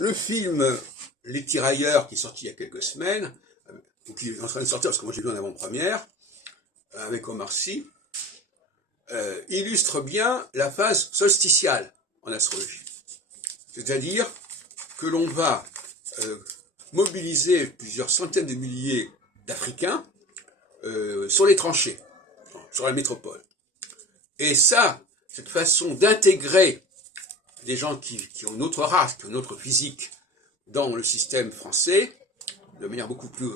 Le film Les Tirailleurs, qui est sorti il y a quelques semaines, ou qui est en train de sortir, parce que moi j'ai vu en avant-première, avec Omar Sy, illustre bien la phase solsticiale en astrologie. C'est-à-dire que l'on va mobiliser plusieurs centaines de milliers d'Africains sur les tranchées, sur la métropole. Et ça, cette façon d'intégrer des gens qui ont une autre race, qui ont une autre physique dans le système français, de manière beaucoup plus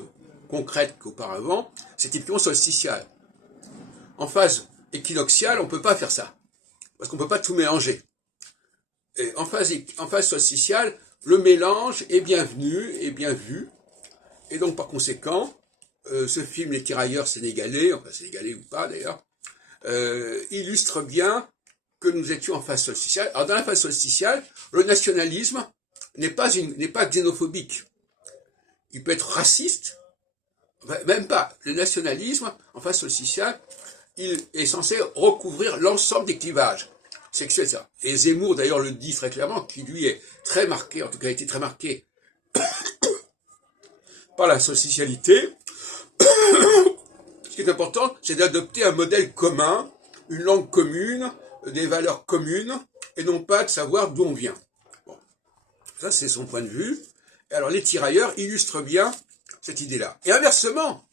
concrète qu'auparavant, c'est typiquement solsticial. En phase équinoxiale, on ne peut pas faire ça, parce qu'on ne peut pas tout mélanger. Et en phase solsticiale, le mélange est bienvenu, est bien vu, et donc par conséquent, ce film Les Tirailleurs sénégalais, enfin sénégalais ou pas d'ailleurs, illustre bien que nous étions en phase solsticiale. Alors dans la phase solsticiale, le nationalisme n'est pas xénophobique. Il peut être raciste, même pas. Le nationalisme, en phase solsticiale, il est censé recouvrir l'ensemble des clivages sexuels, etc. Et Zemmour d'ailleurs le dit très clairement, qui lui est très marqué, en tout cas a été très marqué par la solsticialité. Ce qui est important, c'est d'adopter un modèle commun, une langue commune, des valeurs communes, et non pas de savoir d'où on vient. Bon. Ça, c'est son point de vue. Et alors, les tirailleurs illustrent bien cette idée-là. Et inversement,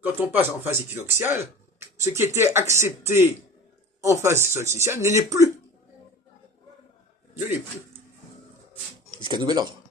quand on passe en phase équinoxiale, ce qui était accepté en phase solsticiale ne l'est plus. Ne l'est plus. Jusqu'à nouvel ordre.